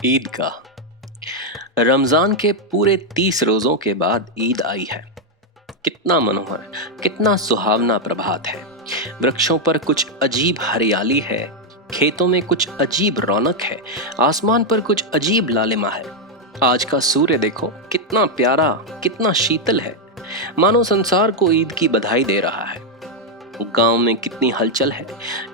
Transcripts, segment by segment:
ईदगाह। रमजान के पूरे 30 रोजों के बाद ईद आई है। कितना मनोहर, कितना सुहावना प्रभात है। वृक्षों पर कुछ अजीब हरियाली है, खेतों में कुछ अजीब रौनक है, आसमान पर कुछ अजीब लालिमा है। आज का सूर्य देखो, कितना प्यारा, कितना शीतल है, मानो संसार को ईद की बधाई दे रहा है। गांव में कितनी हलचल है,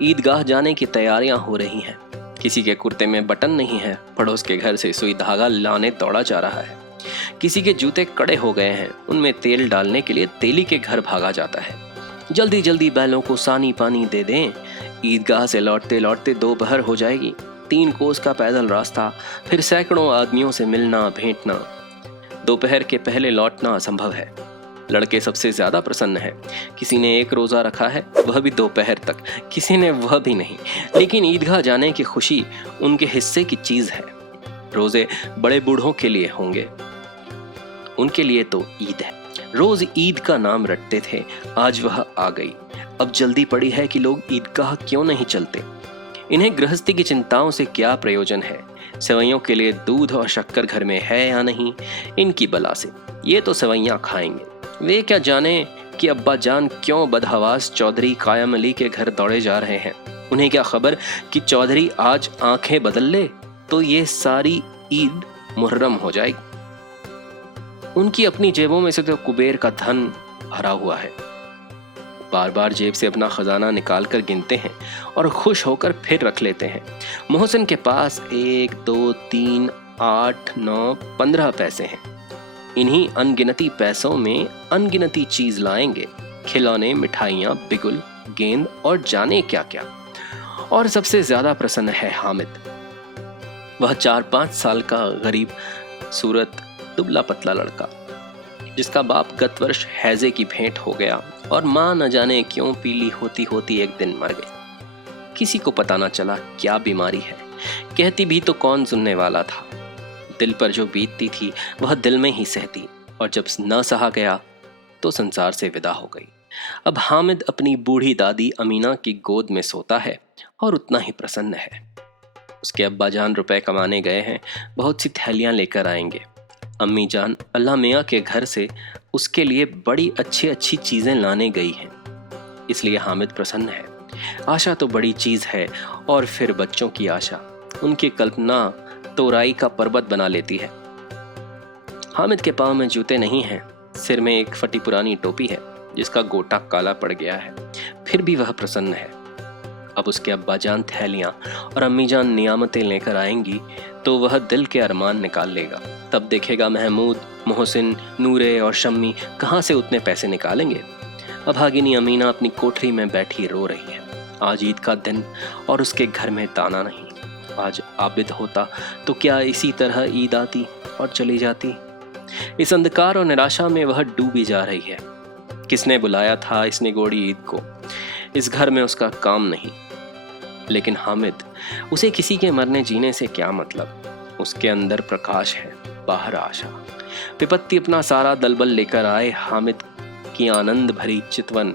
ईदगाह जाने की तैयारियां हो रही हैं। किसी के कुर्ते में बटन नहीं है, पड़ोस के घर से सुई धागा लाने दौड़ा जा रहा है। किसी के जूते कड़े हो गए हैं, उनमें तेल डालने के लिए तेली के घर भागा जाता है। जल्दी जल्दी बैलों को सानी पानी दे दें। ईदगाह से लौटते लौटते दोपहर हो जाएगी। 3 कोस का पैदल रास्ता, फिर सैकड़ों आदमियों से मिलना भेंटना। दोपहर के पहले लौटना असंभव है। लड़के सबसे ज्यादा प्रसन्न है। किसी ने 1 रोजा रखा है, वह भी दोपहर तक, किसी ने वह भी नहीं। लेकिन ईदगाह जाने की खुशी उनके हिस्से की चीज है। रोजे बड़े बूढ़ों के लिए होंगे, उनके लिए तो ईद है। रोज ईद का नाम रटते थे, आज वह आ गई। अब जल्दी पड़ी है कि लोग ईदगाह क्यों नहीं चलते। इन्हें गृहस्थी की चिंताओं से क्या प्रयोजन है। सेवैयों के लिए दूध और शक्कर घर में है या नहीं, इनकी बला से ये तो सेवैयां खाएंगे। वे क्या जाने कि अब्बा जान क्यों बदहवास चौधरी कायम अली के घर दौड़े जा रहे हैं। उन्हें क्या खबर कि चौधरी आज आंखें बदल ले तो ये सारी ईद मुहर्रम हो जाएगी। उनकी अपनी जेबों में से तो कुबेर का धन भरा हुआ है। बार बार जेब से अपना खजाना निकाल कर गिनते हैं और खुश होकर फिर रख लेते हैं। मोहसिन के पास 1, 2, 3, 8, 9, 15 पैसे हैं। इन्हीं अनगिनती पैसों में अनगिनती चीज लाएंगे, खिलौने, मिठाइयां, बिगुल, गेंद और जाने क्या क्या। और सबसे ज्यादा प्रसन्न है हामिद। वह 4-5 साल का गरीब सूरत दुबला पतला लड़का, जिसका बाप गत वर्ष हैजे की भेंट हो गया और मां न जाने क्यों पीली होती होती एक दिन मर गई। किसी को पता न चला क्या बीमारी है, कहती भी तो कौन सुनने वाला था। दिल पर जो बीतती थी वह दिल में ही सहती, और जब न सहा गया तो संसार से विदा हो गई। अब हामिद अपनी बूढ़ी दादी अमीना की गोद में सोता है और उतना ही प्रसन्न है। उसके अब्बा जान रुपए कमाने गए हैं, बहुत सी थैलियां लेकर आएंगे। अम्मी जान अल्लाह मियाँ के घर से उसके लिए बड़ी अच्छी अच्छी चीजें लाने गई हैं, इसलिए हामिद प्रसन्न है। आशा तो बड़ी चीज है, और फिर बच्चों की आशा, उनकी कल्पना तो राई का पर्वत बना लेती है। हामिद के पांव में जूते नहीं हैं, सिर में एक फटी पुरानी टोपी है जिसका गोटा काला पड़ गया है, फिर भी वह प्रसन्न है। अब उसके अब्बा जान थैलियां और अम्मी जान नियामतें लेकर आएंगी तो वह दिल के अरमान निकाल लेगा। तब देखेगा महमूद, मोहसिन, नूरे और शम्मी कहाँ से उतने पैसे निकालेंगे। अभागिनी अमीना अपनी कोठरी में बैठी रो रही है। आज ईद का दिन और उसके घर में दाना नहीं। आज आबिद होता तो क्या इसी तरह ईद आती और चली जाती। इस अंधकार और निराशा में वह डूबी जा रही है। किसने बुलाया था इस निगोड़ी ईद को। इस घर में उसका काम नहीं। लेकिन हामिद, उसे किसी के मरने जीने से क्या मतलब। उसके अंदर प्रकाश है, बाहर आशा। विपत्ति अपना सारा दलबल लेकर आए, हामिद की आनंद भरी चितवन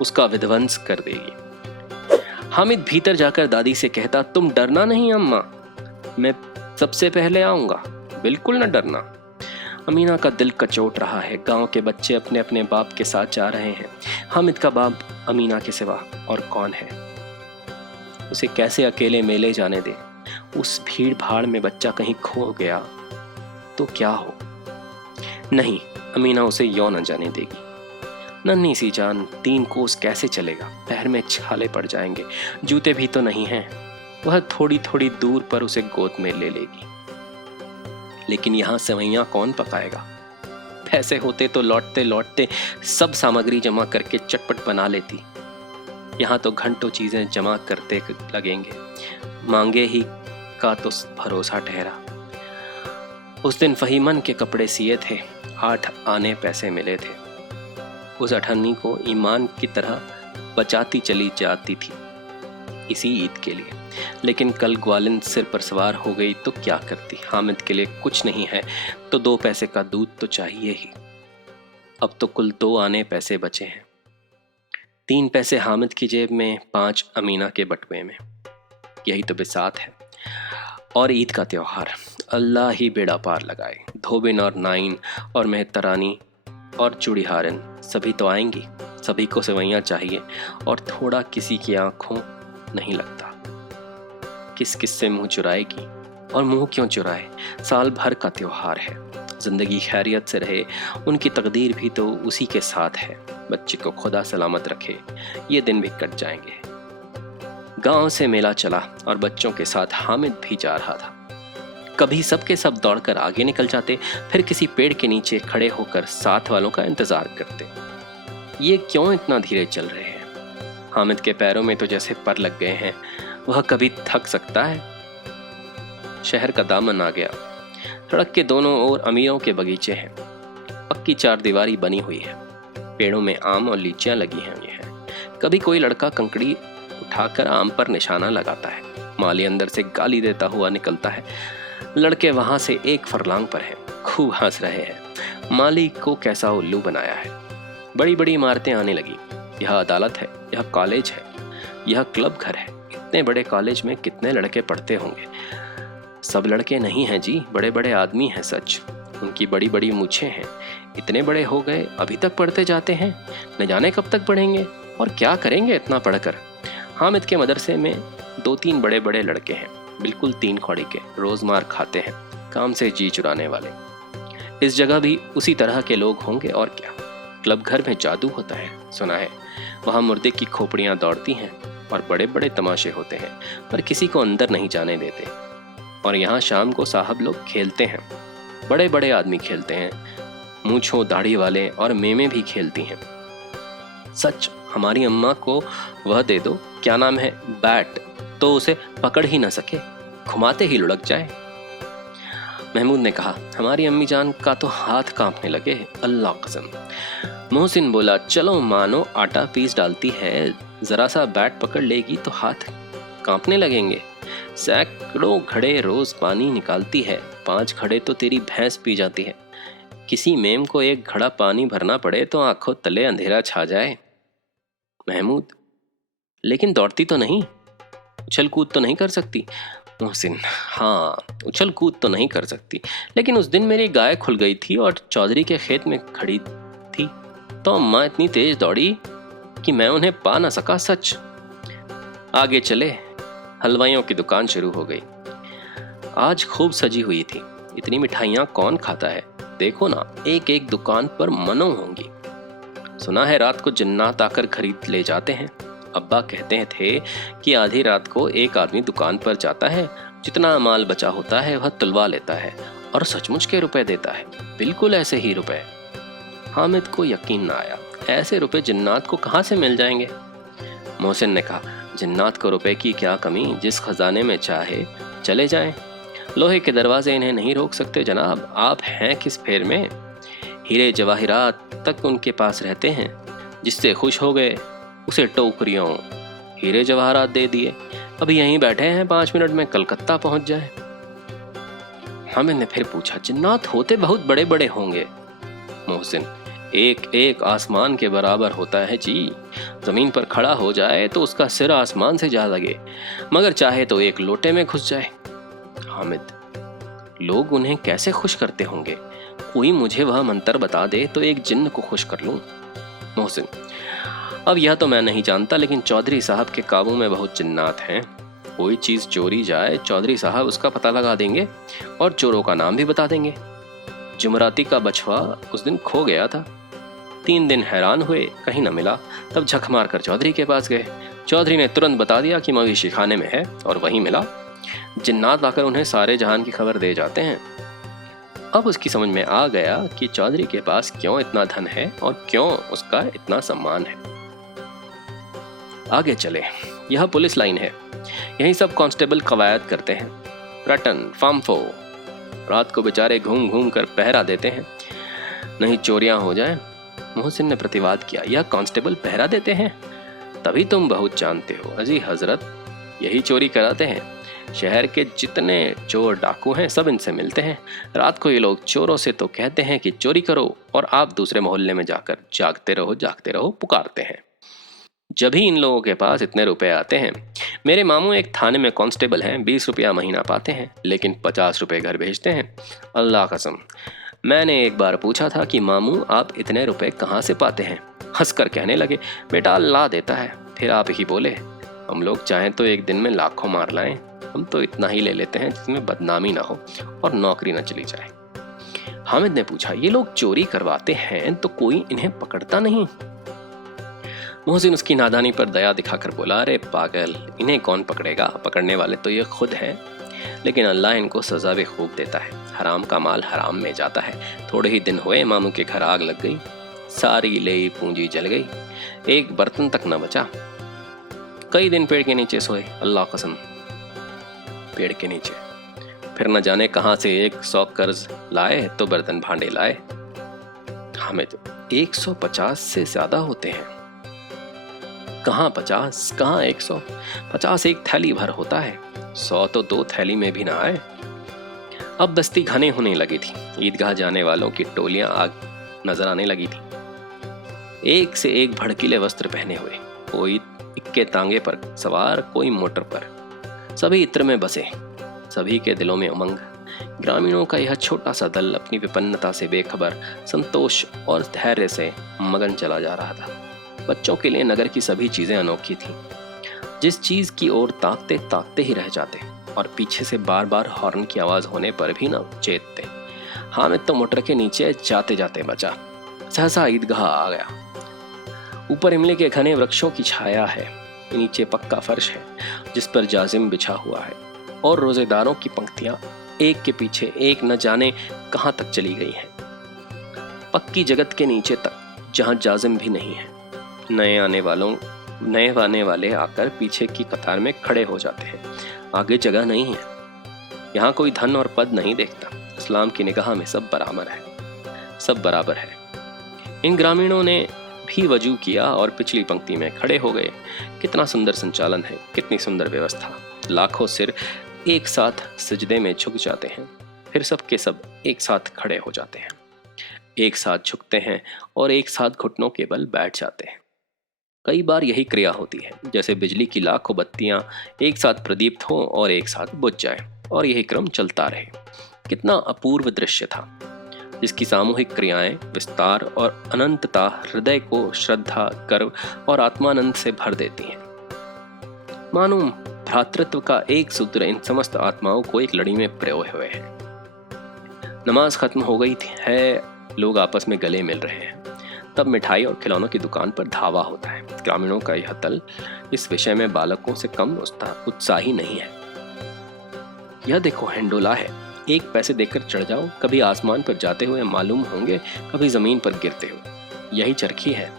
उसका विध्वंस कर देगी। हामिद भीतर जाकर दादी से कहता, तुम डरना नहीं अम्मा, मैं सबसे पहले आऊंगा, बिल्कुल न डरना। अमीना का दिल कचोट रहा है। गांव के बच्चे अपने अपने बाप के साथ जा रहे हैं। हामिद का बाप अमीना के सिवा और कौन है। उसे कैसे अकेले मेले जाने दे। उस भीड़ भाड़ में बच्चा कहीं खो गया तो क्या हो। नहीं, अमीना उसे यों न जाने देगी। नन्ही सी जान, 3 कोस कैसे चलेगा, पैर में छाले पड़ जाएंगे, जूते भी तो नहीं हैं। वह थोड़ी थोड़ी दूर पर उसे गोद में ले लेगी। लेकिन यहाँ सेवैयां कौन पकाएगा। पैसे होते तो लौटते लौटते सब सामग्री जमा करके चटपट बना लेती। यहाँ तो घंटों चीजें जमा करते लगेंगे। मांगे ही का तो भरोसा ठहरा। उस दिन फहीमन के कपड़े सिए थे, 8 आने पैसे मिले थे। उस अठन्नी को ईमान की तरह बचाती चली जाती थी इसी ईद के लिए। लेकिन कल ग्वालिन सिर पर सवार हो गई तो क्या करती। हामिद के लिए कुछ नहीं है तो 2 पैसे का दूध तो चाहिए ही। अब तो कुल 2 आने पैसे बचे हैं। 3 पैसे हामिद की जेब में, 5 अमीना के बटुए में। यही तो बिसात है। और ईद का त्योहार, अल्लाह ही बेड़ा पार लगाए। धोबिन और नाइन और मेहतरानी और चूड़ीहारन सभी तो आएंगी, सभी को सेवैयाँ चाहिए और थोड़ा किसी की आंखों नहीं लगता। किस किस से मुंह चुराएगी, और मुंह क्यों चुराए, साल भर का त्योहार है। जिंदगी खैरियत से रहे, उनकी तकदीर भी तो उसी के साथ है। बच्चे को खुदा सलामत रखे, ये दिन भी कट जाएंगे। गांव से मेला चला और बच्चों के साथ हामिद भी जा रहा था। कभी सबके सब दौड़कर आगे निकल जाते, फिर किसी पेड़ के नीचे खड़े होकर साथ वालों का इंतजार करते। ये क्यों इतना धीरे चल रहे हैं? हामिद के पैरों में तो जैसे पर लग गए हैं, वह कभी थक सकता है? शहर का दामन आ गया। सड़क के दोनों ओर अमीरों के बगीचे हैं। पक्की चारदीवारी बनी हुई है, पेड़ों में आम और लीचियां लगी हुई हैं। कभी कोई लड़का कंकड़ी उठाकर आम पर निशाना लगाता है, माली अंदर से गाली देता हुआ निकलता है। लड़के वहां से एक फरलांग पर हैं, खूब हंस रहे हैं। माली को कैसा उल्लू बनाया है। बड़ी बड़ी इमारतें आने लगी। यह अदालत है, यह कॉलेज है, यह क्लब घर है। इतने बड़े कॉलेज में कितने लड़के पढ़ते होंगे? सब लड़के नहीं हैं जी, बड़े बड़े आदमी हैं सच। उनकी बड़ी बड़ी मूछें हैं। इतने बड़े हो गए, अभी तक पढ़ते जाते हैं। न जाने कब तक पढ़ेंगे और क्या करेंगे इतना पढ़कर। हामिद के मदरसे में 2-3 बड़े बड़े लड़के हैं, बिल्कुल 3 कौड़ी के, रोज मार खाते हैं, काम से जी चुराने वाले। इस जगह भी उसी तरह के लोग होंगे और क्या। क्लब घर में जादू होता है, सुना है। वहां मुर्दे की खोपड़ियां दौड़ती हैं और बड़े बड़े तमाशे होते हैं, पर किसी को अंदर नहीं जाने देते। और यहाँ शाम को साहब लोग खेलते हैं, बड़े बड़े आदमी खेलते हैं, मूंछों दाढ़ी वाले और मेमे भी खेलती हैं। सच, हमारी अम्मा को वह दे दो, क्या नाम है, बैट, तो उसे पकड़ ही न सके, घुमाते ही लुढ़क जाए। महमूद ने कहा, हमारी अम्मी जान का तो हाथ कांपने लगे, अल्लाह कसम। मोहसिन बोला, चलो मानो आटा पीस डालती है, जरा सा बैट पकड़ लेगी तो हाथ कांपने लगेंगे। सैकड़ों घड़े रोज पानी निकालती है, 5 घड़े तो तेरी भैंस पी जाती है। किसी मेम को 1 घड़ा पानी भरना पड़े तो आंखों तले अंधेरा छा जाए। महमूद, लेकिन दौड़ती तो नहीं, उछल कूद तो नहीं कर सकती। मोहसिन, हाँ, उछल कूद तो नहीं कर सकती, लेकिन उस दिन मेरी गाय खुल गई थी और चौधरी के खेत में खड़ी थी, तो अम्मा इतनी तेज दौड़ी कि मैं उन्हें पा ना सका। सच। आगे चले। हलवाइयों की दुकान शुरू हो गई। आज खूब सजी हुई थी। इतनी मिठाइयाँ कौन खाता है? देखो ना, एक एक दुकान पर मनो होंगी। सुना है रात को जिन्नात आकर खरीद ले जाते हैं। अब्बा कहते थे कि आधी रात को एक आदमी दुकान पर जाता है, जितना माल बचा होता है वह तुलवा लेता है और सचमुच के रुपए देता है, बिल्कुल ऐसे ही रुपए। हामिद को यकीन न आया, ऐसे रुपए जिन्नात को कहाँ से मिल जाएंगे? मोहसिन ने कहा, जिन्नात को रुपए की क्या कमी, जिस खजाने में चाहे चले जाएं। लोहे के दरवाजे इन्हें नहीं रोक सकते जनाब। आप हैं किस फेर में? हीरे जवाहिरात तक उनके पास रहते हैं। जिससे खुश हो गए उसे टोकरियों हीरे जवाहरात दे दिए। अभी यहीं बैठे हैं, 5 मिनट में कलकत्ता पहुंच जाए। हामिद ने फिर पूछा, जिन्नात होते बहुत बड़े बड़े होंगे। मोहसिन, एक एक आसमान के बराबर होता है जी। जमीन पर खड़ा हो जाए तो उसका सिर आसमान से जा लगे, मगर चाहे तो एक लोटे में घुस जाए। हामिद, लोग उन्हें कैसे खुश करते होंगे? कोई मुझे वह मंत्र बता दे तो एक जिन्न को खुश कर लूं। मोहसिन, अब यह तो मैं नहीं जानता, लेकिन चौधरी साहब के काबू में बहुत जिन्नात हैं। कोई चीज चोरी जाए, चौधरी साहब उसका पता लगा देंगे और चोरों का नाम भी बता देंगे। जुमराती का बछवा उस दिन खो गया था। 3 दिन हैरान हुए, कहीं न मिला। तब झक मार कर चौधरी के पास गए। चौधरी ने तुरंत बता दिया कि मवेशी खाने में है, और वहीं मिला। जिन्नात आकर उन्हें सारे जहान की खबर दे जाते हैं। अब उसकी समझ में आ गया कि चौधरी के पास क्यों इतना धन है और क्यों उसका इतना सम्मान है। आगे चले। यह पुलिस लाइन है, यही सब कांस्टेबल कवायद करते हैं। रटन, फार्मफो रात को बेचारे घूम घूम कर पहरा देते हैं, नहीं चोरियां हो जाए। मोहसिन ने प्रतिवाद किया, यह कांस्टेबल पहरा देते हैं? तभी तुम बहुत जानते हो। अजी हजरत, यही चोरी कराते हैं। शहर के जितने चोर डाकू हैं सब इनसे मिलते हैं। रात को ये लोग चोरों से तो कहते हैं कि चोरी करो, और आप दूसरे मोहल्ले में जाकर जागते रहो पुकारते हैं। जब ही इन लोगों के पास इतने रुपए आते हैं। मेरे मामू एक थाने में कांस्टेबल हैं, 20 रुपया महीना पाते हैं, लेकिन 50 रुपए घर भेजते हैं। अल्लाह कसम। मैंने एक बार पूछा था कि मामू आप इतने रुपए कहाँ से पाते हैं? हंसकर कहने लगे, बेटा अल्लाह देता है। फिर आप ही बोले, हम लोग चाहें तो एक दिन में लाखों मार लाएं, हम तो इतना ही ले लेते हैं जिसमें बदनामी ना हो और नौकरी ना चली जाए। हामिद ने पूछा, ये लोग चोरी करवाते हैं तो कोई इन्हें पकड़ता नहीं? मोहसिन उसकी नादानी पर दया दिखाकर बोला, अरे पागल, इन्हें कौन पकड़ेगा, पकड़ने वाले तो ये खुद हैं। लेकिन अल्लाह इनको सजा भी खूब देता है, हराम का माल हराम में जाता है। थोड़े ही दिन हुए मामू के घर आग लग गई, सारी लेई पूंजी जल गई, एक बर्तन तक न बचा। कई दिन पेड़ के नीचे सोए, अल्लाह कसम, पेड़ के नीचे। फिर न जाने कहां से 100 कर्ज लाए तो बर्तन भांडे लाए। हमें तो 150 से ज्यादा होते हैं। कहाँ 50, कहाँ 100? 50 एक थैली भर होता है, 100 तो 2 थैली में भी ना आए। अब बस्ती घने होने लगी थी, ईदगाह जाने वालों की टोलियां आग नजर आने लगी थी, एक से एक भड़कीले वस्त्र पहने हुए, कोई इक्के तांगे पर सवार, कोई मोटर पर, सभी इत्र में बसे, सभी के दिलों में उमंग। ग्रामीणों का यह छोटा सा दल अपनी विपन्नता से बेखबर, संतोष और धैर्य से मगन चला जा रहा था। बच्चों के लिए नगर की सभी चीजें अनोखी थीं, जिस चीज की ओर ताकते ताकते ही रह जाते और पीछे से बार बार हॉर्न की आवाज होने पर भी न चेतते। हामिद तो मोटर के नीचे जाते जाते बचा, सहसा ईदगाह आ गया। ऊपर इमली के घने वृक्षों की छाया है, नीचे पक्का फर्श है जिस पर जाजिम बिछा हुआ है, और रोजेदारों की पंक्तियां एक के पीछे एक न जाने कहां तक चली गई हैं, पक्की जगत के नीचे तक, जहां जाजिम भी नहीं है। नए आने वाले आकर पीछे की कतार में खड़े हो जाते हैं, आगे जगह नहीं है। यहाँ कोई धन और पद नहीं देखता, इस्लाम की निगाह में सब बराबर है, सब बराबर है। इन ग्रामीणों ने भी वजू किया और पिछली पंक्ति में खड़े हो गए। कितना सुंदर संचालन है, कितनी सुंदर व्यवस्था। लाखों सिर एक साथ सजदे में झुक जाते हैं, फिर सब के सब एक साथ खड़े हो जाते हैं, एक साथ झुकते हैं और एक साथ घुटनों के बल बैठ जाते हैं। कई बार यही क्रिया होती है, जैसे बिजली की लाखों बत्तियां एक साथ प्रदीप्त हो और एक साथ बुझ जाएं, और यही क्रम चलता रहे। कितना अपूर्व दृश्य था, जिसकी सामूहिक क्रियाएं, विस्तार और अनंतता हृदय को श्रद्धा, गर्व और आत्मानंद से भर देती हैं। मानो भ्रातृत्व का एक सूत्र इन समस्त आत्माओं को एक लड़ी में पिरोए हुए है। नमाज खत्म हो गई है, लोग आपस में गले मिल रहे हैं, तब मिठाई और खिलौनों की दुकान पर धावा होता है। ग्रामीणों का यह दल इस विषय में बालकों से कम उत्साही नहीं है। यह देखो हिंडोला है, 1 पैसे देकर चढ़ जाओ, कभी आसमान पर जाते हुए मालूम होंगे, कभी जमीन पर गिरते हुए। यही चरखी है,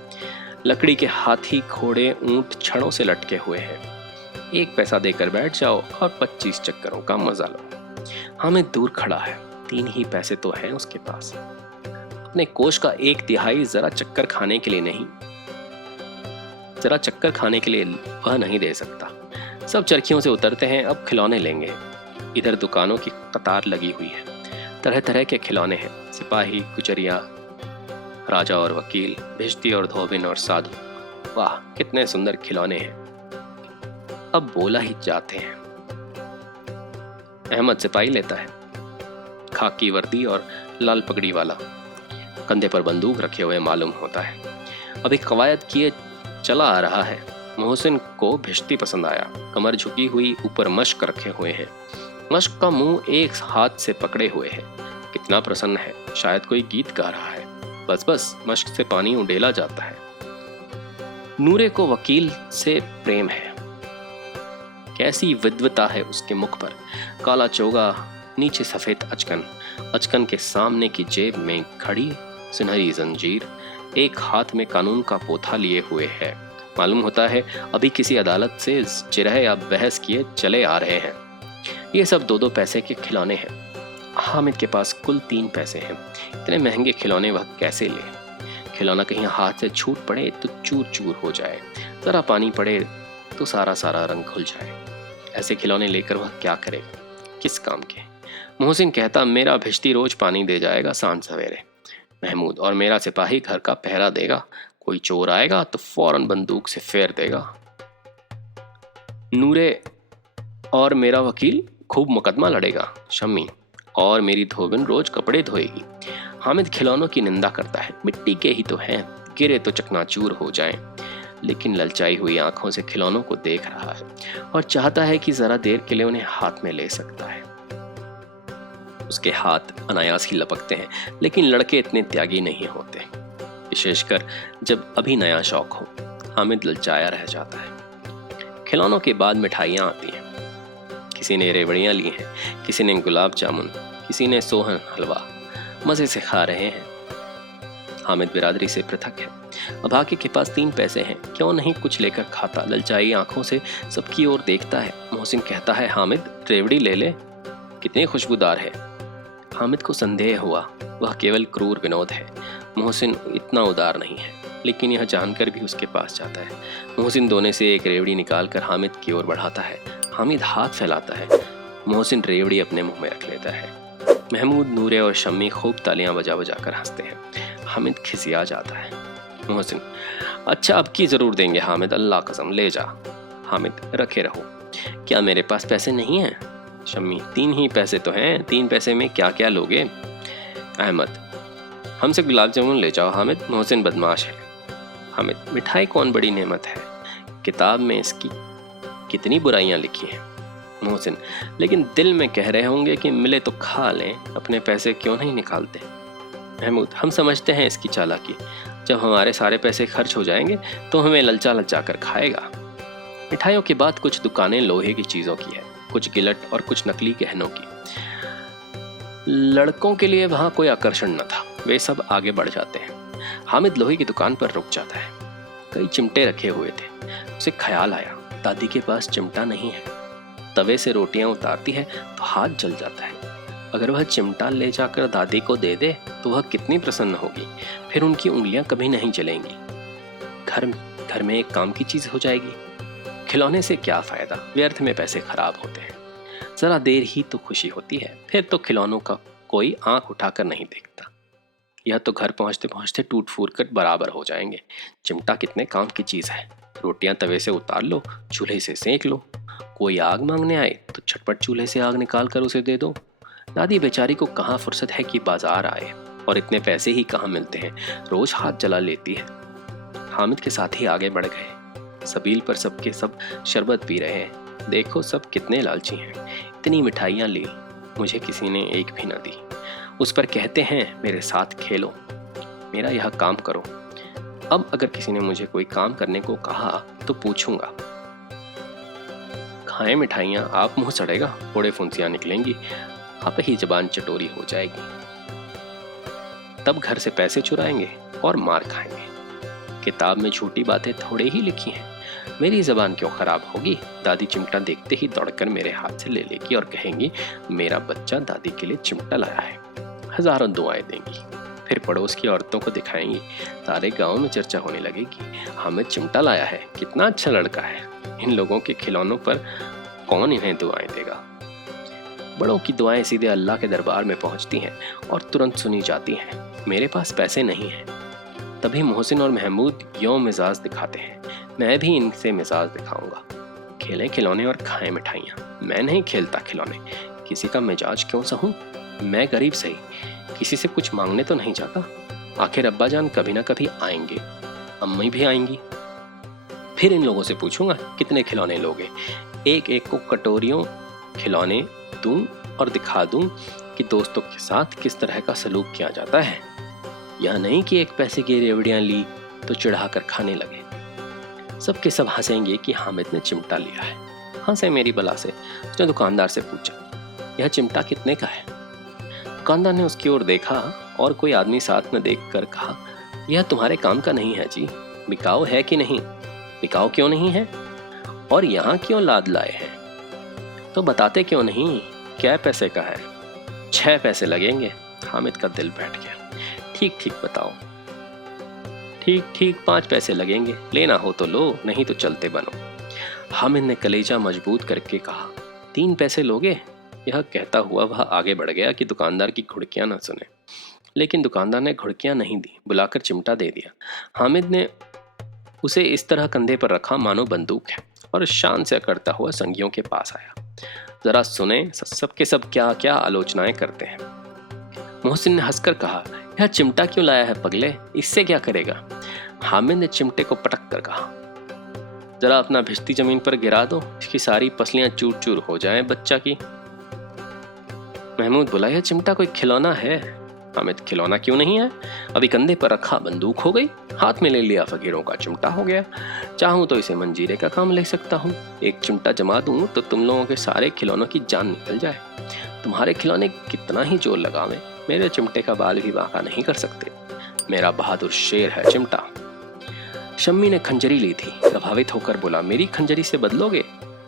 लकड़ी के हाथी, घोड़े, ऊंट छड़ों से लटके हुए हैं। 1 पैसा देकर बैठ जाओ और 25 चक्करों का मजा लो। हामिद दूर खड़ा है, 3 ही पैसे तो हैं उसके पास। अपने कोष का 1/3 जरा चक्कर खाने के लिए वह नहीं दे सकता। सब चरखियों से उतरते हैं, अब खिलौने लेंगे। इधर दुकानों की कतार लगी हुई है, तरह तरह के खिलौने हैं, सिपाही, गुजरिया, राजा और वकील, भिश्ती और धोबिन और साधु। वाह कितने सुंदर खिलौने हैं। अब बोला ही जाते हैं। अहमद सिपाही लेता है, खाकी वर्दी और लाल पगड़ी वाला, कंधे पर बंदूक रखे हुए मालूम होता है, अभी कवायद किए चला आ रहा है। मोहसिन को भिश्ती पसंद आया, कमर झुकी हुई, ऊपर मश्क रखे हुए हैं, मश्क का मुंह एक हाथ से पकड़े हुए है। कितना प्रसन्न है, शायद कोई गीत गा रहा है। बस मश्क से पानी उड़ेला जाता है। नूरे को वकील से प्रेम है, कैसी विद्वता है उसके मुख पर। काला चोगा, नीचे सफेद अचकन के सामने की जेब में खड़ी सुनहरी जंजीर, एक हाथ में कानून का पोथा लिए हुए है। मालूम होता है अभी किसी अदालत से जिरह या बहस किए चले आ रहे हैं। ये सब 2-2 पैसे के खिलौने हैं। हामिद के पास कुल 3 पैसे हैं। इतने महंगे खिलौने वह कैसे ले? खिलौना कहीं हाथ से छूट पड़े तो चूर चूर हो जाए, जरा पानी पड़े तो सारा सारा रंग खुल जाए। ऐसे खिलौने लेकर वह क्या करेगा, किस काम के? मोहसिन कहता, मेरा भिश्ती रोज पानी दे जाएगा सांझ सवेरे। महमूद, और मेरा सिपाही घर का पहरा देगा। कोई चोर आएगा तो फौरन बंदूक से फेर देगा। नूरे और मेरा वकील खूब मुकदमा लड़ेगा। शम्मी और मेरी धोबिन रोज कपड़े धोएगी। हामिद खिलौनों की निंदा करता है। मिट्टी के ही तो हैं, गिरे तो चकनाचूर हो जाएं। लेकिन ललचाई हुई आंखों से खिलौनों को देख रहा है और चाहता है कि जरा देर के लिए उन्हें हाथ में ले सकता है। उसके हाथ अनायास ही लपकते हैं, लेकिन लड़के इतने त्यागी नहीं होते, विशेषकर जब अभी नया शौक हो। हामिद ललचाया रह जाता है। खिलौनों के बाद मिठाइयाँ आती हैं। किसी ने रेवड़ियाँ ली हैं, किसी ने गुलाब जामुन, किसी ने सोहन हलवा। मज़े से खा रहे हैं। हामिद बिरादरी से पृथक है। अभागे के पास 3 पैसे हैं, क्यों नहीं कुछ लेकर खाता। ललचाई आंखों से सबकी ओर देखता है। मोहसिन कहता है, हामिद रेवड़ी ले ले, कितनी खुशबूदार है। हामिद को संदेह हुआ, वह केवल क्रूर विनोद है। मोहसिन इतना उदार नहीं है, लेकिन यह जानकर भी उसके पास जाता है। मोहसिन दोने से एक रेवड़ी निकालकर हामिद की ओर बढ़ाता है। हामिद हाथ फैलाता है। मोहसिन रेवड़ी अपने मुंह में रख लेता है। महमूद, नूरे और शम्मी खूब तालियां बजा बजा कर हंसते हैं। हामिद खिसिया जाता है। मोहसिन, अच्छा अब की जरूर देंगे हामिद, अल्लाह कसम ले जा। हामिद, रखे रहो। क्या मेरे पास पैसे नहीं हैं? शम्मी, 3 ही पैसे तो हैं, 3 पैसे में क्या क्या लोगे? अहमद, हमसे गुलाब जामुन ले जाओ हामिद, मोहसिन बदमाश है। हामिद, मिठाई कौन बड़ी नेमत है, किताब में इसकी कितनी बुराइयां लिखी हैं। मोहसिन, लेकिन दिल में कह रहे होंगे कि मिले तो खा लें, अपने पैसे क्यों नहीं निकालते। महमूद, हम समझते हैं इसकी चालाकी, जब हमारे सारे पैसे खर्च हो जाएंगे तो हमें ललचा ललचा कर खाएगा। मिठाइयों के बाद कुछ दुकानें लोहे की चीज़ों की है, कुछ गिलट और कुछ नकली गहनों की। लड़कों के लिए वहाँ कोई आकर्षण न था, वे सब आगे बढ़ जाते हैं। हामिद लोहे की दुकान पर रुक जाता है। कई चिमटे रखे हुए थे। उसे ख्याल आया, दादी के पास चिमटा नहीं है। तवे से रोटियां उतारती है तो हाथ जल जाता है। अगर वह चिमटा ले जाकर दादी को दे दे तो वह कितनी प्रसन्न होगी, फिर उनकी उंगलियां कभी नहीं जलेंगी। घर में एक काम की चीज हो जाएगी। खिलौने से क्या फायदा, व्यर्थ में पैसे खराब होते हैं। जरा देर ही तो खुशी होती है, फिर तो खिलौनों का कोई आंख उठाकर नहीं देखता। यह तो घर पहुंचते पहुंचते टूट फूट कर बराबर हो जाएंगे। चिमटा कितने काम की चीज है। रोटियां तवे से उतार लो, चूल्हे से सेंक लो। कोई आग मांगने आए तो झटपट चूल्हे से आग निकाल कर उसे दे दो। दादी बेचारी को कहाँ फुर्सत है कि बाजार आए, और इतने पैसे ही कहाँ मिलते हैं, रोज हाथ जला लेती है। हामिद के साथ ही आगे बढ़ गए। सबील पर सबके सब शरबत पी रहे हैं। देखो सब कितने लालची हैं, इतनी मिठाइयाँ ली, मुझे किसी ने एक भी ना दी। उस पर कहते हैं मेरे साथ खेलो, मेरा यह काम करो। अब अगर किसी ने मुझे कोई काम करने को कहा तो पूछूंगा, खाएं मिठाइयाँ, आप मुंह सड़ेगा, फोड़े फुंसियाँ निकलेंगी, आप ही जबान चटोरी हो जाएगी। तब घर से पैसे चुराएंगे और मार खाएंगे। किताब में झूठी बातें थोड़े ही लिखी हैं, मेरी जबान क्यों खराब होगी। दादी चिमटा देखते ही दौड़कर मेरे हाथ से ले लेगी और कहेंगी, मेरा बच्चा दादी के लिए चिमटा लाया है। हजारों दुआएं देंगी, फिर पड़ोस की औरतों को दिखाएंगी। सारे गांव में चर्चा होने लगेगी, हामिद चिमटा लाया है, कितना अच्छा लड़का है। इन लोगों के खिलौनों पर कौन इन्हें दुआएं देगा। बड़ों की दुआएं सीधे अल्लाह के दरबार में पहुंचती हैं और तुरंत सुनी जाती हैं। मेरे पास पैसे नहीं हैं। तभी मोहसिन और महमूद यों मिजाज दिखाते हैं, मैं भी इनसे मिजाज दिखाऊंगा। खेलें खिलौने और खाएं मिठाइयाँ। मैं नहीं खेलता खिलौने, किसी का मिजाज क्यों सहूं। मैं गरीब सही, किसी से कुछ मांगने तो नहीं जाता। आखिर अब्बा जान कभी ना कभी आएंगे, अम्मी भी आएंगी। फिर इन लोगों से पूछूंगा कितने खिलौने लोगे। एक एक को कटोरियों खिलौने दूं और दिखा दूं कि दोस्तों के साथ किस तरह का सलूक किया जाता है। यह नहीं कि एक पैसे की रेवड़ियां ली तो चिढ़ाकर खाने लगे। सबके सब हंसेंगे कि हामिद ने चिमटा लिया है। हंसे मेरी बला से। उसने दुकानदार से पूछा, यह चिमटा कितने का है। दुकानदार ने उसकी ओर देखा और कोई आदमी साथ में देखकर कहा, यह तुम्हारे काम का नहीं है जी, बिकाऊ है कि नहीं। बिकाऊ क्यों नहीं है और यहाँ क्यों लाद लाए हैं, तो बताते क्यों नहीं, क्या पैसे का है। 6 पैसे लगेंगे। हामिद का दिल बैठ गया। ठीक ठीक बताओ। ठीक ठीक 5 पैसे लगेंगे, लेना हो तो लो, नहीं तो चलते बनो। हामिद ने कलेजा मजबूत करके कहा, 3 पैसे लोगे। यह कहता हुआ वह आगे बढ़ गया कि दुकानदार की घुड़कियां ना सुने। लेकिन दुकानदार ने घुड़कियां नहीं दी, बुलाकर चिमटा दे दिया। हामिद ने उसे इस तरह कंधे पर रखा मानो बंदूक है, और शान से अकड़ता हुआ संगियों के पास आया। जरा सुने सबके सब क्या क्या आलोचनाएं करते हैं। मोहसिन ने हंसकर कहा, यह चिमटा क्यों लाया है पगले, इससे क्या करेगा? हामिद ने चिमटे को पटक कर कहा, जरा अपना भिश्ती जमीन पर गिरा दो, इसकी सारी पसलियां चूर चूर हो जाएं बच्चा की। महमूद बोला, यह चिमटा कोई खिलौना है? हामिद, खिलौना क्यों नहीं है? अभी कंधे पर रखा बंदूक हो गई, हाथ में ले लिया फकीरों का चिमटा हो गया। चाहूं तो इसे मंजीरे का काम ले सकता हूँ। एक चिमटा जमा दूं तो तुम लोगों के सारे खिलौनों की जान निकल जाए। तुम्हारे खिलौने कितना ही जोर लगावे, मेरे चिमटे का बाल भी बांका नहीं कर सकते। मेरा बहादुर शेर है चिमटा। शम्मी ने खंजरी ली थी, प्रभावित होकर बोला, मेरी खंजरी से बदलोगे?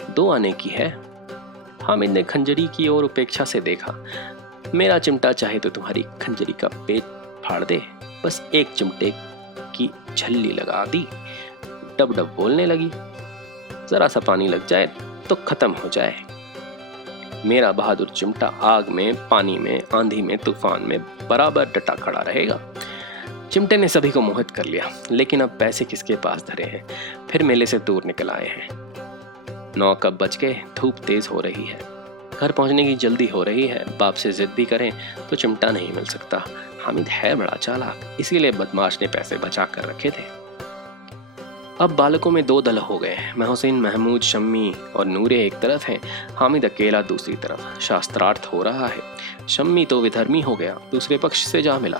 2 आने की है। हामिद ने खंजरी की ओर उपेक्षा से देखा। मेरा चिमटा चाहे तो तुम्हारी खंजरी का पेट फाड़ दे, बस एक चिमटे की झल्ली लगा दी। डब डब बोलने लगी, जरा सा पानी लग जाए तो खत्म हो जाए। मेरा बहादुर चिमटा आग में, पानी में, आंधी में, तूफान में बराबर डटा खड़ा रहेगा। चिमटे ने सभी को मोहित कर लिया, लेकिन अब पैसे किसके पास धरे हैं। फिर मेले से दूर निकल आए हैं। 9 कब बज गए, धूप तेज हो रही है, घर पहुंचने की जल्दी हो रही है। बाप से जिद भी करें तो चिमटा नहीं मिल सकता। हामिद है बड़ा चालाक, इसीलिए बदमाश ने पैसे बचा कर रखे थे। अब बालकों में 2 दल हो गए। मोहसिन, महमूद, शम्मी और नूरे एक तरफ हैं, हामिद अकेला दूसरी तरफ। शास्त्रार्थ हो रहा है। शम्मी तो विधर्मी हो गया, दूसरे पक्ष से जा मिला।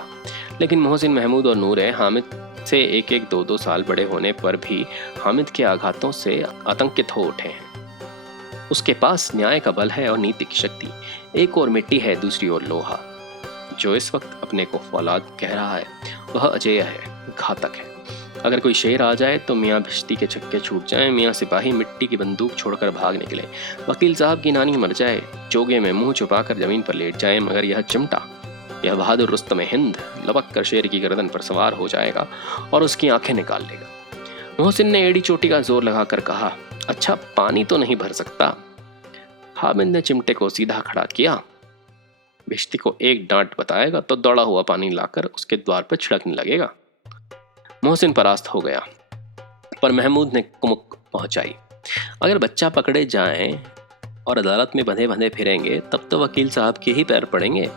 लेकिन मोहसिन, महमूद और नूरे हामिद से 1-1, 2-2 साल बड़े होने पर भी हामिद के आघातों से आतंकित हो उठे हैं। उसके पास न्याय का बल है और नीति की शक्ति। एक ओर मिट्टी है, दूसरी ओर लोहा। जो इस वक्त अपने को फौलाद कह रहा है वह अजेय है, घातक है। अगर कोई शेर आ जाए तो मियाँ भिश्ती के छक्के छूट जाएं, मियाँ सिपाही मिट्टी की बंदूक छोड़कर भाग निकले, वकील साहब की नानी मर जाए, चोगे में मुंह छुपाकर जमीन पर लेट जाए, मगर यह चिमटा, यह बहादुर रुस्तम हिंद लपक कर शेर की गर्दन पर सवार हो जाएगा और उसकी आंखें निकाल लेगा। मोहसिन ने एड़ी चोटी का जोर लगाकर कहा, अच्छा पानी तो नहीं भर सकता? हामिद ने चिमटे को सीधा खड़ा किया। भिश्ती को एक डांट बताएगा तो दौड़ा हुआ पानी लाकर उसके द्वार पर छिड़कने लगेगा। मोहसिन परास्त हो गया, पर महमूद ने कुमुक पहुंचाई। अगर बच्चा पकड़े जाएं और अदालत में बंधे बंधे फिरेंगे तब तो वकील साहब के ही पैर पड़ेंगे।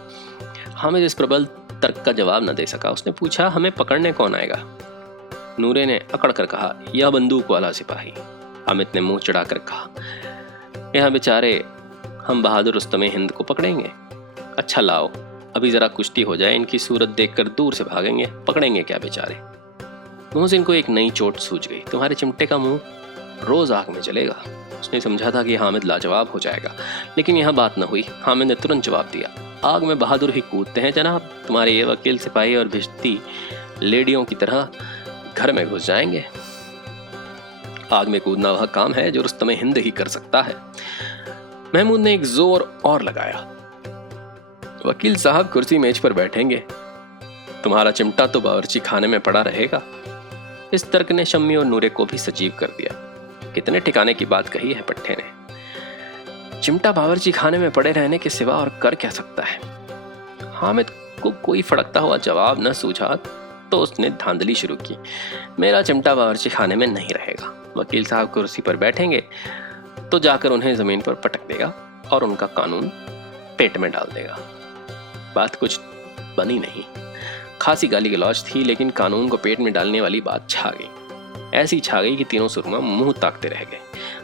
हामिद इस प्रबल तर्क का जवाब न दे सका। उसने पूछा, हमें पकड़ने कौन आएगा? नूरे ने अकड़ कर कहा, यह बंदूक वाला सिपाही। हामिद ने मुंह चढ़ाकर कहा, यह बेचारे हम बहादुर रुस्तम हिंद को पकड़ेंगे। अच्छा लाओ, अभी जरा कुश्ती हो जाए, इनकी सूरत देखकर दूर से भागेंगे, पकड़ेंगे क्या बेचारे। मोहसिन को एक नई चोट सूझ गई। तुम्हारे चिमटे का मुंह रोज आग में जलेगा। उसने समझा था कि हामिद लाजवाब हो जाएगा, लेकिन यह बात न हुई। हामिद ने तुरंत जवाब दिया, आग में बहादुर ही कूदते हैं जनाब। तुम्हारे ये वकील सिपाही और भिश्ती लेडियों की तरह घर में घुस जाएंगे। आग में कूदना वह काम है जो रुस्तम हिंद ही कर सकता है। महमूद ने एक जोर और लगाया, वकील साहब कुर्सी मेज पर बैठेंगे, तुम्हारा चिमटा तो बावर्ची खाने में पड़ा रहेगा। इस तर्क ने शम्मी और नूरे को भी सजीव कर दिया। कितने ठिकाने की बात कही है पट्टे ने। चिमटा बावर्ची खाने में पड़े रहने के सिवा और कर क्या सकता है? हामिद को कोई फड़कता हुआ जवाब न सूझा तो उसने धांधली शुरू की, मेरा चिमटा बावर्ची खाने में नहीं रहेगा। वकील साहब कुर्सी पर बैठेंगे तो जाकर उन्हें जमीन पर पटक देगा और उनका कानून पेट में डाल देगा। बात कुछ बनी नहीं। खासी गाली गलौज थी, लेकिन कानून को पेट में डालने वाली बात छा गई। ऐसी छा गई कि तीनों सुरमा मुंह ताकते रह गए,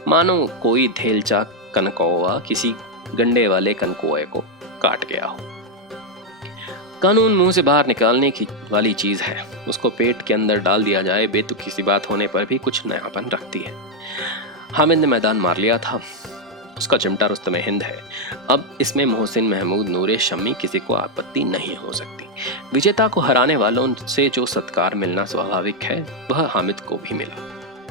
मानो कोई धेलचा कनकौवा किसी गंडे वाले कनकोए को काट गया हो। कानून मुंह से बाहर निकालने की वाली चीज है, उसको पेट के अंदर डाल दिया जाए, बेतुकी सी बात होने पर भी कुछ नयापन रखती है। हामिद ने मैदान मार लिया था। उसका चिमटा रुस्तम हिंद है। अब इसमें मोहसिन, महमूद, नूरे, शम्मी किसी को आपत्ति नहीं हो सकती। विजेता को हराने वालों से जो सत्कार मिलना स्वाभाविक है वह हामिद को भी मिला,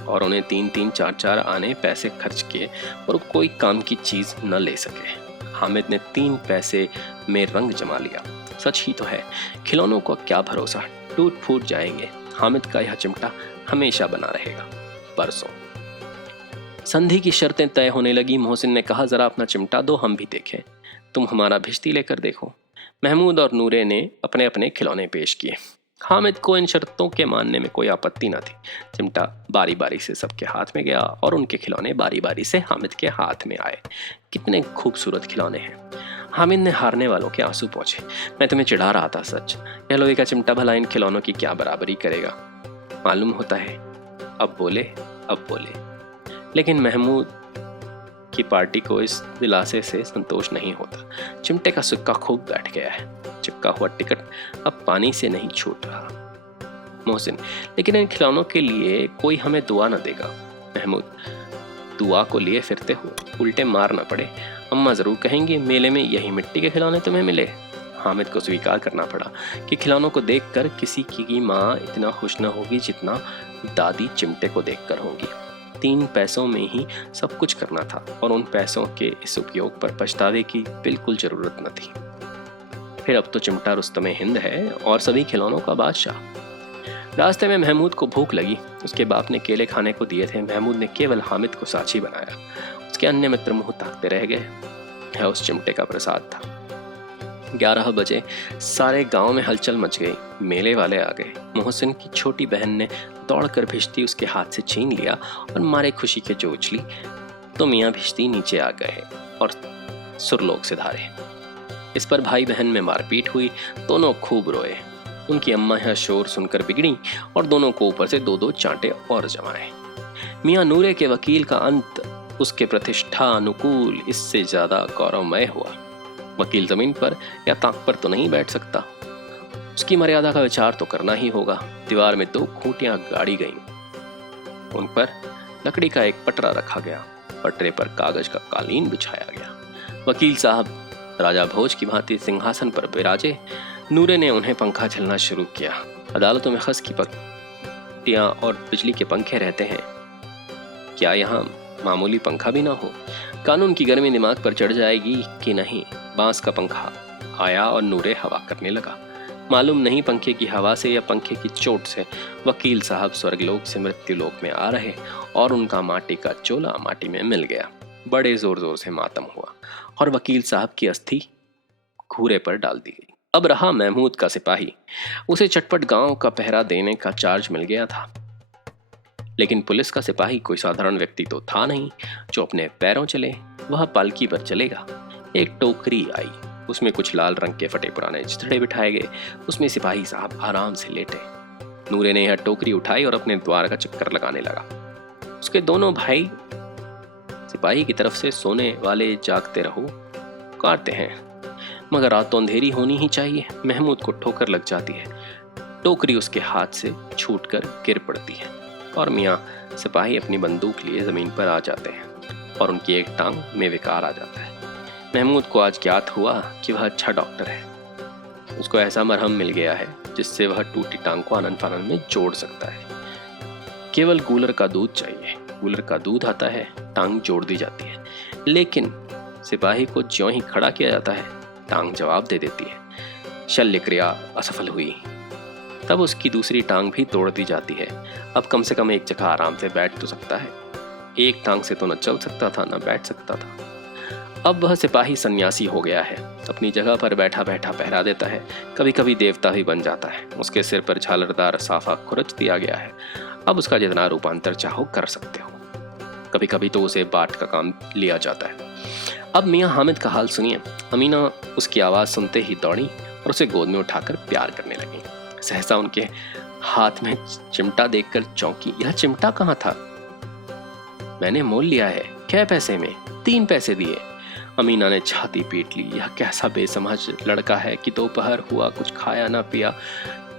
और उन्हें 3-3, 4-4 आने पैसे खर्च किए और कोई काम की चीज न ले सके। हामिद ने 3 पैसे में रंग जमा लिया। सच ही तो है, खिलौनों को क्या भरोसा, टूट फूट जाएंगे। हामिद का यह चिमटा हमेशा बना रहेगा। परसों संधि की शर्तें तय होने लगी। मोहसिन ने कहा, जरा अपना चिमटा दो, हम भी देखें। तुम हमारा भिश्ती लेकर देखो। महमूद और नूरे ने अपने अपने खिलौने पेश किए। हामिद को इन शर्तों के मानने में कोई आपत्ति न थी। चिमटा बारी बारी से सबके हाथ में गया और उनके खिलौने बारी बारी से हामिद के हाथ में आए। कितने खूबसूरत खिलौने हैं। हामिद ने हारने वालों के आंसू पोंछे। मैं तुम्हें चिढ़ा रहा था सच। यह लोहे का चिमटा भला इन खिलौनों की क्या बराबरी करेगा, मालूम होता है। अब बोले। लेकिन महमूद की पार्टी को इस दिलासे से संतोष नहीं होता। चिमटे का सिक्का खूब बैठ गया है। चिपका हुआ टिकट अब पानी से नहीं छूट रहा। मोहसिन, लेकिन इन खिलौनों के लिए कोई हमें दुआ न देगा। महमूद, दुआ को लिए फिरते हो, उल्टे मार न पड़े। अम्मा जरूर कहेंगी मेले में यही मिट्टी के खिलौने तुम्हें मिले। हामिद को स्वीकार करना पड़ा कि खिलौनों को देखकर किसी की माँ इतना खुश न होगी जितना दादी चिमटे को देखकर होंगी। 3 पैसों में ही सब कुछ करना था और उन पैसों के इस उपयोग पर पछतावे की बिल्कुल जरूरत न थी। फिर अब तो चिमटा रुस्तमे हिंद है और सभी खिलौनों का बादशाह। रास्ते में महमूद को भूख लगी। उसके बाप ने केले खाने को दिए थे। महमूद ने केवल हामिद को साक्षी बनाया। उसके अन्य मित्र मुंह ताकते रह गए। यह उस चिमटे का प्रसाद था। 11 बजे सारे गांव में हलचल मच गई। मेले वाले आ गए। मोहसिन की छोटी बहन ने दौड़कर भिश्ती उसके हाथ से छीन लिया और मारे खुशी के जो उछली तो मियाँ भिश्ती नीचे आ गए और सुरलोक से धारे। इस पर भाई बहन में मारपीट हुई। दोनों खूब रोए। उनकी अम्मा यह शोर सुनकर बिगड़ी और दोनों को ऊपर से 2-2 चांटे और जमाए। मियाँ नूरे के वकील का अंत उसके प्रतिष्ठा अनुकूल इससे ज्यादा गौरवमय हुआ। वकील जमीन पर या ताक पर तो नहीं बैठ सकता। उसकी मर्यादा का विचार तो करना ही होगा। दीवार में 2 खूंटियां गाड़ी गईं। उन पर लकड़ी का एक पटरा रखा गया। पटरे पर कागज का कालीन बिछाया गया। वकील साहब राजा भोज की भांति सिंहासन पर विराजे। नूरे ने उन्हें पंखा झलना शुरू किया। अदालतों में खस की पत्तियां और बिजली के पंखे रहते हैं, क्या यहाँ मामूली पंखा भी ना हो? कानून की गर्मी दिमाग पर चढ़ जाएगी कि नहीं। बांस का पंखा आया और नूरे हवा करने लगा। मालूम नहीं पंखे की हवा से या पंखे की चोट से वकील साहब स्वर्गलोक से मृत्युलोक में आ रहे और उनका माटी का चोला माटी में मिल गया। बड़े जोर जोर से मातम हुआ और वकील साहब की अस्थि घूरे पर डाल दी गई। अब रहा महमूद का सिपाही। उसे चटपट गांव का पहरा देने का चार्ज मिल गया था। लेकिन पुलिस का सिपाही कोई साधारण व्यक्ति तो था नहीं जो अपने पैरों चले। वह पालकी पर चलेगा। एक टोकरी आई। उसमें कुछ लाल रंग के फटे पुराने चिथड़े बिठाए गए। उसमें सिपाही साहब आराम से लेटे। नूरे ने यह टोकरी उठाई और अपने द्वार का चक्कर लगाने लगा। उसके दोनों भाई सिपाही की तरफ से सोने वाले जागते रहो पुकारते हैं, मगर रात तो अंधेरी होनी ही चाहिए। महमूद को ठोकर लग जाती है। टोकरी उसके हाथ से छूटकर गिर पड़ती है और मियाँ सिपाही अपनी बंदूक लिए जमीन पर आ जाते हैं और उनकी एक टांग में विकार आ जाता है। महमूद को आज ज्ञात हुआ कि वह अच्छा डॉक्टर है। उसको ऐसा मरहम मिल गया है जिससे वह टूटी टांग को आनन फानन में जोड़ सकता है। केवल गूलर का दूध चाहिए। गूलर का दूध आता है, टांग जोड़ दी जाती है। लेकिन सिपाही को ज्यों ही खड़ा किया जाता है, टांग जवाब दे देती है। शल्य क्रिया असफल हुई। तब उसकी दूसरी टांग भी तोड़ दी जाती है। अब कम से कम एक जगह आराम से बैठ तो सकता है। एक टांग से तो न चल सकता था न बैठ सकता था। अब वह सिपाही सन्यासी हो गया है। अपनी जगह पर बैठा बैठा पहरा देता है। कभी कभी देवता भी बन जाता है। उसके सिर पर झालरदार साफा खुरच दिया गया है। अब उसका जितना रूपांतर चाहो कर सकते हो। कभी कभी तो उसे बाट का काम लिया जाता है। अब मियाँ हामिद का हाल सुनिए। अमीना उसकी आवाज़ सुनते ही दौड़ी और उसे गोद में उठाकर प्यार करने लगी। सहसा उनके हाथ में चिमटा देखकर चौंकी। यह चिमटा कहाँ था? मैंने मोल लिया है। क्या पैसे में? 3 पैसे दिए। अमीना ने छाती पीट ली। यह कैसा बेसमझ लड़का है कि दोपहर हुआ कुछ खाया ना पिया,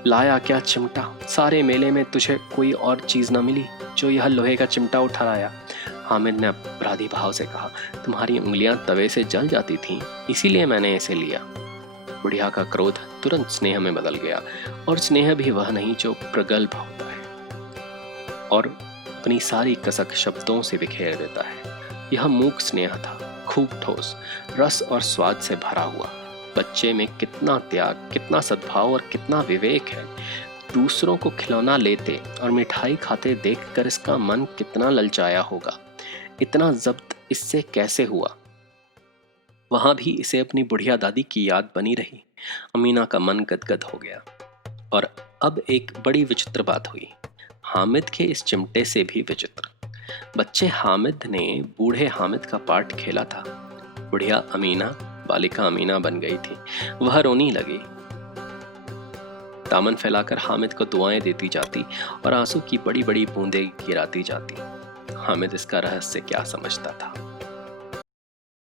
लाया क्या चिमटा। सारे मेले में तुझे कोई और चीज ना मिली जो यह लोहे का चिमटा उठा लाया। हामिद ने अपराधी भाव से कहा, तुम्हारी उंगलियां तवे से जल जाती थीं, इसीलिए मैंने इसे लिया। बुढ़िया का क्रोध तुरंत स्नेह में बदल गया और स्नेह भी वह नहीं जो प्रगल्भ होता है और अपनी सारी कसक शब्दों से बिखेर देता है। यह मूक स्नेह था, खूब ठोस, रस और स्वाद से भरा हुआ। बच्चे में कितना त्याग, कितना सद्भाव और कितना विवेक है। दूसरों को खिलौना लेते और मिठाई खाते देखकर इसका मन कितना ललचाया होगा। इतना जब्त इससे कैसे हुआ? वहां भी इसे अपनी बुढ़िया दादी की याद बनी रही। अमीना का मन गदगद हो गया। और अब एक बड़ी विचित्र बात हुई, हामिद के इस चिमटे से भी विचित्र। बच्चे हामिद ने बूढ़े हामिद का पार्ट खेला था। बुढ़िया अमीना बालिका अमीना बन गई थी। वह रोने लगी, दामन फैलाकर हामिद को दुआएं देती जाती और आंसू की बड़ी बड़ी बूंदें गिराती जाती। हामिद इसका रहस्य क्या समझता था।